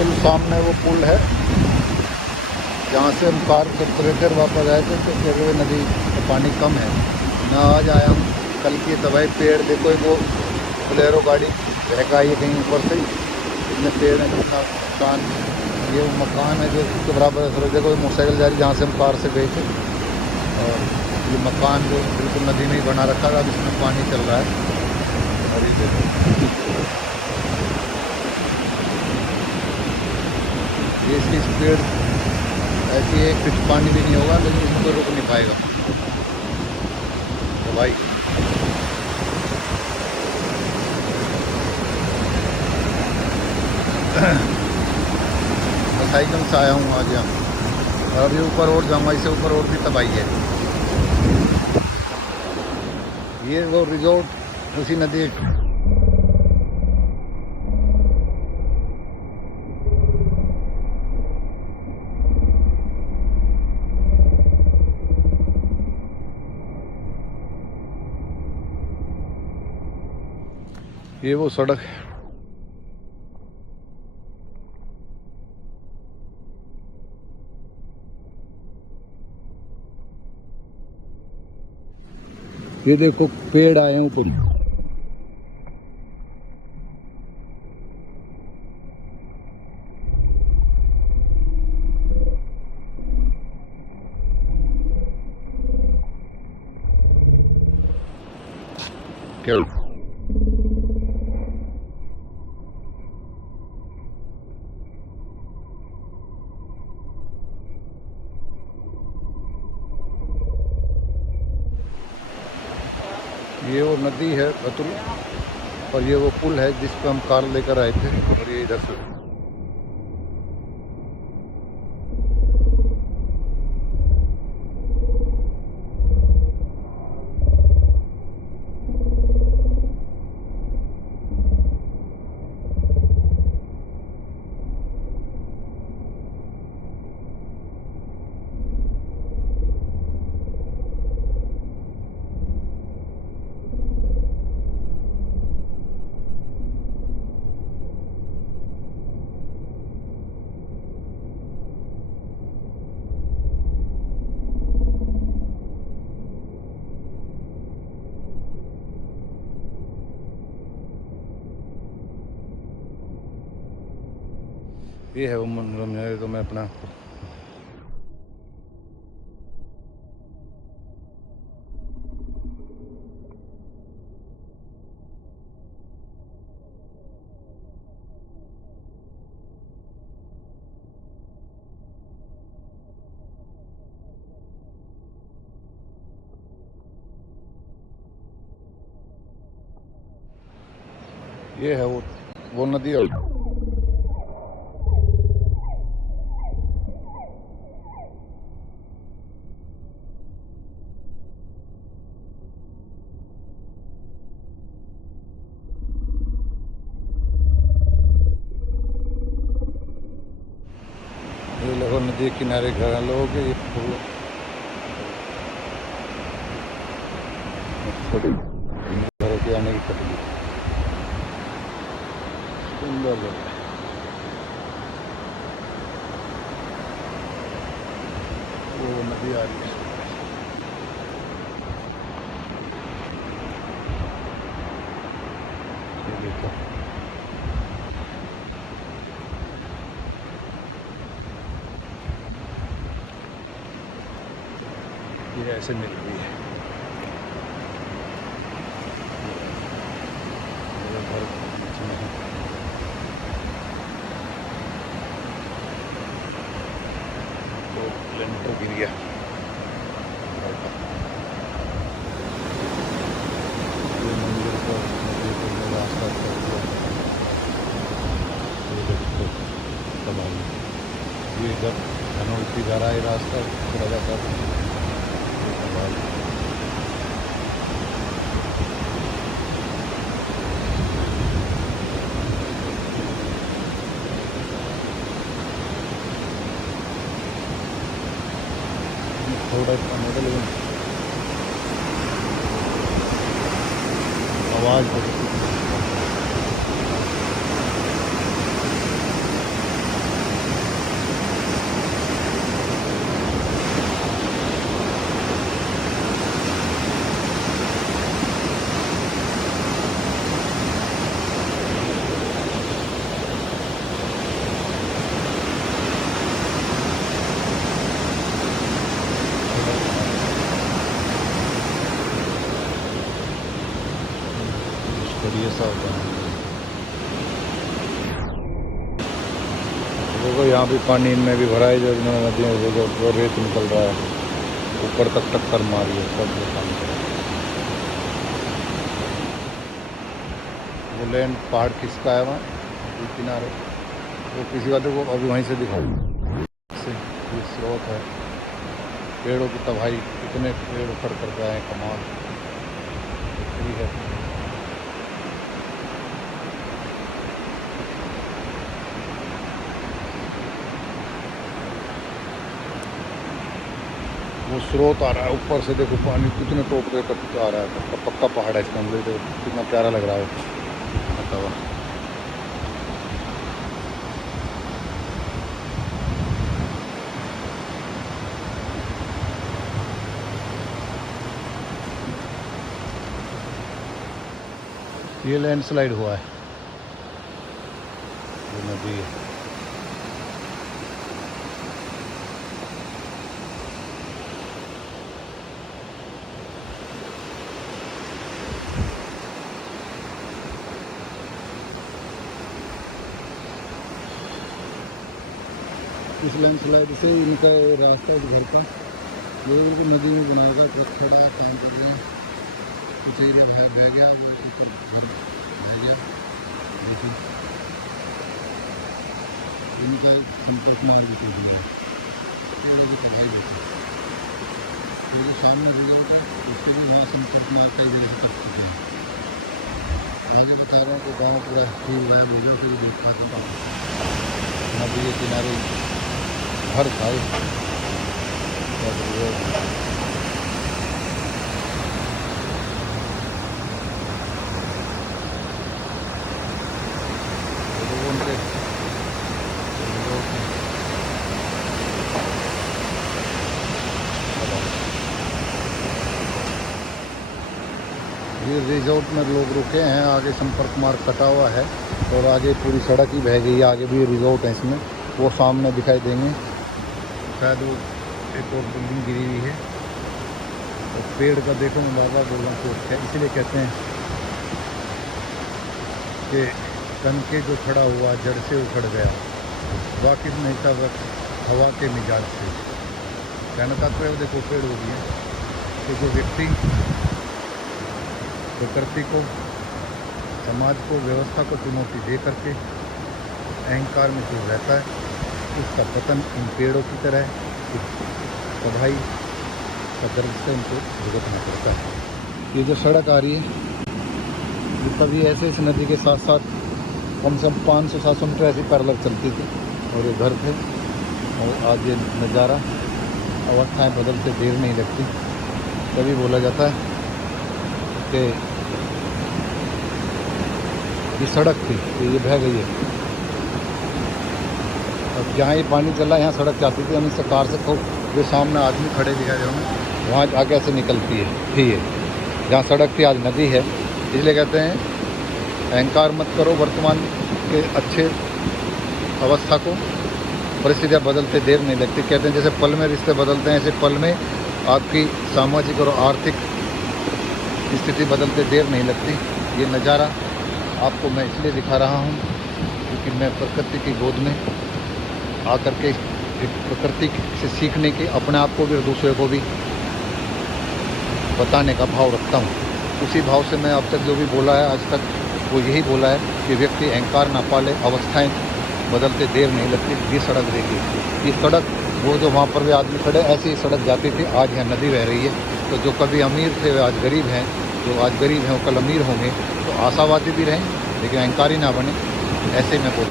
बिल्कुल सामने वो पुल है जहाँ से हम कार से उतरे थे और वापस आए थे, तो फिर वो नदी का पानी कम है ना। आज आया हूँ कल की तबाही। पेड़ देखो, वो बोलेरो गाड़ी बहका आई है कहीं ऊपर से, इतने पेड़ हैं, कितना नुकसान। ये वो मकान है जो उसके बराबर है। देखो मोटरसाइकिल जा रही जहाँ से हम कार से गए थे, और ये मकान जो बिल्कुल नदी में ही बना रखा था, अब इसमें पानी चल रहा है। और ये देखो ये इसकी स्पीड ऐसी है, 1 फीट पानी भी नहीं होगा लेकिन इसमें कोई रुक नहीं पाएगा। तो भाई मैं साइकिल से आया हूँ आज यहाँ, और अभी ऊपर और जाऊँगा, इससे ऊपर और भी तबाही है। ये वो रिजॉर्ट उसी नदी, ये वो सड़क है। ये देखो पेड़ आए हैं ऊपर। क्या ये वो नदी है बतुल, और ये वो पुल है जिस पर हम कार लेकर आए थे, और ये इधर से ये है वो मनोरंजन। तो मैं अपना ये है वो नदी है। ये लोगों नदी के किनारे घर हैं लोगों के। ये घरों के आने की तकलीफ सुंदर लग रहा है। वो नदी आ रही है। ये देखो ये ऐसे मिल रही है। मेरे घर बीच में है। तो लेंटर गिर गया। ये मंदिर पर रास्ता कर दिया। ये देखो तबाही। ये इधर धनौल्टी जा रहा है रास्ता, चला जाता है। थोड़ा इसका मॉडल आवाज़ जैसा होता है। देखो यहाँ भी पानी इनमें भी भरा है, जो इन्होंने नदियों से जो रेत निकल रहा है ऊपर तक टक्कर मारी है सब जो काम कर रहा है। वो लैंड पहाड़ किसका है वहाँ किनारे, वो किसी वाले को अभी वहीं से दिखाई ये स्रोत है। पेड़ों की तबाही, कितने पेड़ उखड़ कर गए हैं, कमाल है। वो स्रोत आ रहा है ऊपर से, देखो पानी कितने टोप दे कर आ रहा है। पक्का पहाड़ है इसका, मुझे देखो कितना प्यारा लग रहा है बताओ। ये लैंडस्लाइड हुआ है, ये नदी है। इस लैंडस्लाइड से इनका रास्ता इस घर का लोगों को नदी में बनाएगा, ट्रक खड़ा है, काम कर रहे हैं। कुछ एरिया बह गया, वो ऊपर घर बह गया। देखिए इनका संपर्क में आगे कर दिया है, ये पढ़ाई होती है। तो जो सामने रिजल्ट है उससे भी वहाँ संपर्क में कई जगह से कर चुके हैं। मुझे बता रहा हूँ कि गाँव पूरा ठीक हुआ है, बोलो फिर देखा तो नदी के किनारे हर साल ये रिजॉर्ट में लोग रुके हैं, आगे संपर्क मार्ग कटा हुआ है और आगे पूरी सड़क ही बह गई है। आगे भी रिजॉर्ट है, इसमें वो सामने दिखाई देंगे, शायद वो एक और बिल्डिंग गिरी हुई है। और पेड़ का देखो मैं बार बार बोल रहा हूँ, तो इसीलिए कहते हैं कि तन के जो खड़ा हुआ जड़ से उखड़ गया, वाकिफ नहीं था वक्त हवा के मिजाज से। कहने का तो देखो पेड़ हो गए कि जो व्यक्ति प्रकृति को, समाज को, व्यवस्था को चुनौती दे करके अहंकार में जो रहता है, उसका पतन इन पेड़ों की तरह तबाही का दर्द से इनको भुगतना पड़ता है। ये जो सड़क आ रही है ये कभी ऐसे इस नदी के साथ साथ कम से कम 500-700 मीटर ऐसी पैरेलल चलती थी और ये घर थे। और आज ये नज़ारा, अवस्थाएं बदलते देर नहीं लगती। कभी बोला जाता है कि ये सड़क थी तो ये बह गई है। अब जहाँ ये पानी चला यहाँ सड़क जाती थी, हम इससे कार से जो सामने आदमी खड़े दिखाई दे रहे हैं वहाँ आगे से निकलती है थी ये, जहाँ सड़क थी आज नदी है। इसलिए कहते हैं अहंकार मत करो, वर्तमान के अच्छे अवस्था को, परिस्थितियाँ बदलते देर नहीं लगती। कहते हैं जैसे पल में रिश्ते बदलते हैं, ऐसे पल में आपकी सामाजिक और आर्थिक स्थिति बदलते देर नहीं लगती। ये नज़ारा आपको मैं इसलिए दिखा रहा हूँ क्योंकि मैं प्रकृति की गोद में आकर के एक प्रकृति से सीखने की, अपने आप को भी और दूसरे को भी बताने का भाव रखता हूँ। उसी भाव से मैं अब तक जो भी बोला है आज तक, वो यही बोला है कि व्यक्ति अहंकार ना पाले, अवस्थाएं बदलते देर नहीं लगती। ये सड़क देखिए, ये सड़क वो जो वहाँ पर भी आदमी खड़े ऐसी ही सड़क जाती थी, आज यहाँ नदी बह रही है। तो जो कभी अमीर थे वे आज गरीब हैं, जो आज गरीब हैं वो कल अमीर होंगे। तो आशावादी भी रहें लेकिन अहंकारी ना बने, ऐसे में बोल